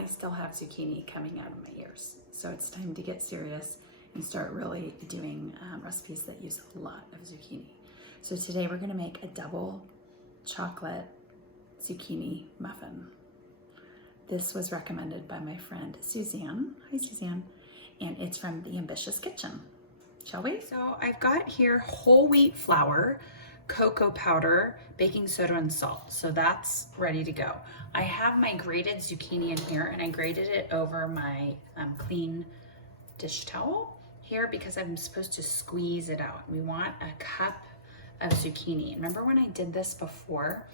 I still have zucchini coming out of my ears. So it's time to get serious and start really doing recipes that use a lot of zucchini. So today we're gonna make a double chocolate zucchini muffin. This was recommended by my friend Suzanne. Hi Suzanne. And it's from The Ambitious Kitchen. Shall we? So I've got here whole wheat flour, cocoa powder, baking soda, and salt. So that's ready to go. I have my grated zucchini in here, and I grated it over my clean dish towel here because I'm supposed to squeeze it out. We want a cup of zucchini. Remember when I did this before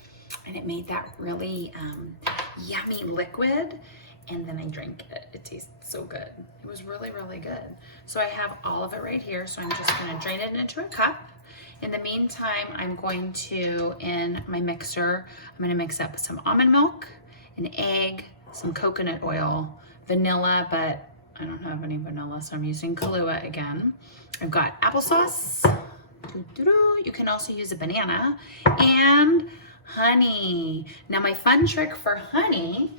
and it made that really yummy liquid? And then I drank it. It tastes so good. It was really, really good. So I have all of it right here. So I'm just gonna drain it into a cup. In the meantime, I'm going to, in my mixer, I'm gonna mix up some almond milk, an egg, some coconut oil, vanilla, but I don't have any vanilla, so I'm using Kahlua again. I've got applesauce. You can also use a banana, and honey. Now my fun trick for honey,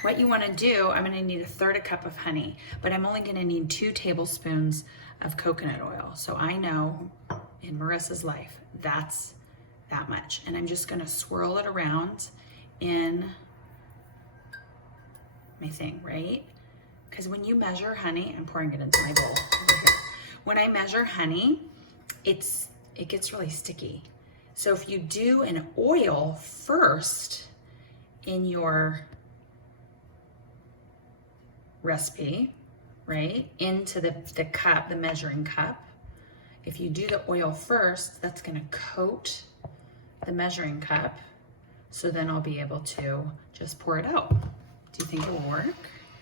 what you want to do, I'm going to need 1/3 cup of honey, but I'm only going to need 2 tablespoons of coconut oil. So I know in Marissa's life, that's that much. And I'm just going to swirl it around in my thing, right? Because when you measure honey, I'm pouring it into my bowl over here. When I measure honey, it gets really sticky. So if you do an oil first in your recipe, right, into the cup, the measuring cup, if you do the oil first, that's gonna coat the measuring cup, so then I'll be able to just pour it out. Do you think it will work?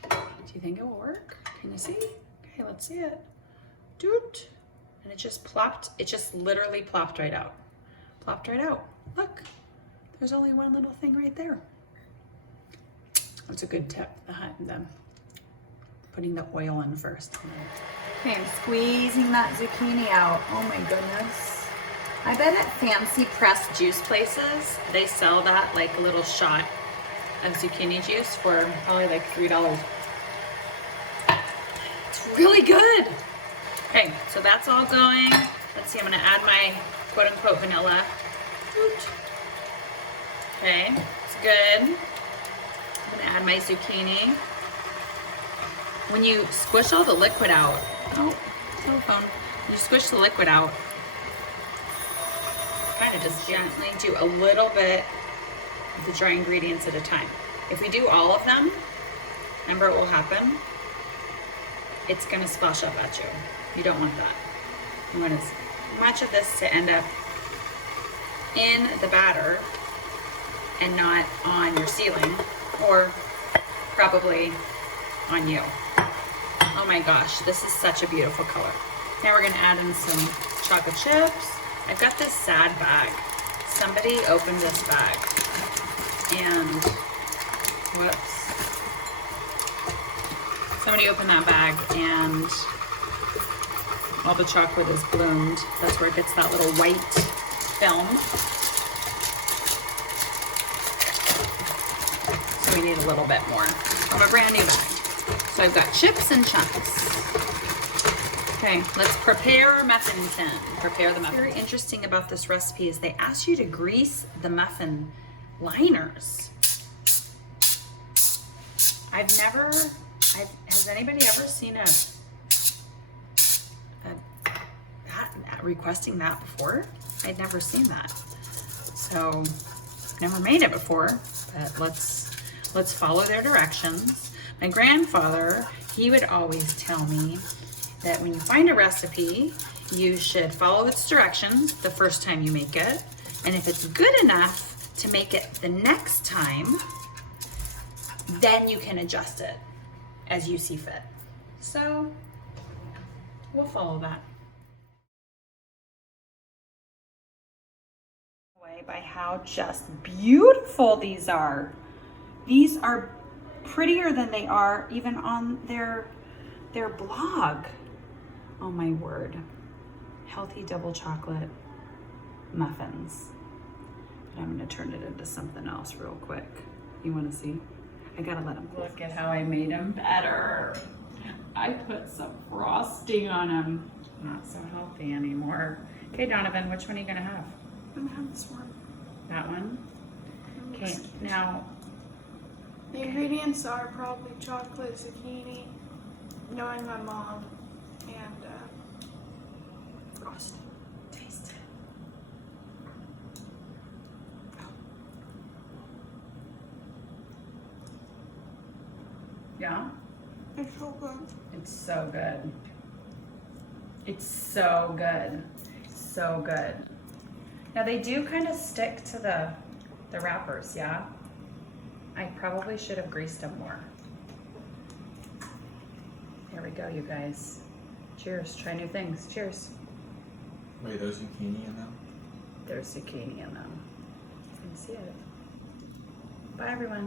Do you think it will work? Can you see? Okay, let's see it. Doot. And it just literally plopped right out. Plopped right out. Look, there's only one little thing right there. That's a good tip, putting the oil in first. Okay, I'm squeezing that zucchini out. Oh my goodness. I bet at fancy pressed juice places, they sell that like a little shot of zucchini juice for probably like $3. It's really good. Okay, so that's all going. Let's see, I'm gonna add my quote unquote vanilla. Okay, it's good. I'm gonna add my zucchini. When you squish all the liquid out, telephone, you squish the liquid out, kind of just gently do a little bit of the dry ingredients at a time. If we do all of them, remember what will happen? It's gonna splash up at you. You don't want that. You want as much of this to end up in the batter and not on your ceiling, or probably on you. Oh my gosh, this is such a beautiful color. Now we're gonna add in some chocolate chips. I've got this sad bag. Somebody opened this bag and, whoops. Somebody opened that bag and all the chocolate is bloomed. That's where it gets that little white film. So we need a little bit more from a brand new bag. So I've got chips and chunks. Okay, let's prepare our muffin tin. Prepare the muffin. What's very interesting about this recipe is they ask you to grease the muffin liners. Has anybody ever seen requesting that before? I'd never seen that. So, never made it before, but let's follow their directions. My grandfather, he would always tell me that when you find a recipe, you should follow its directions the first time you make it. And if it's good enough to make it the next time, then you can adjust it as you see fit. So we'll follow that. By how just beautiful these are. These are prettier than they are even on their blog. Oh my word. Healthy double chocolate muffins. But I'm gonna turn it into something else real quick. You wanna see? I gotta let them cool. Look at how I made them better. I put some frosting on them. Not so healthy anymore. Okay, Donovan, which one are you gonna have? I'm gonna have this one. That one? Okay, now, The ingredients are probably chocolate, zucchini, knowing my mom, and frosting. taste it. Yeah? It's so good. It's so good. It's so good. So good. Now they do kind of stick to the wrappers, yeah? I probably should have greased them more. Here we go, you guys. Cheers. Try new things. Cheers. Wait, there's zucchini in them? There's zucchini in them. You can see it. Bye, everyone.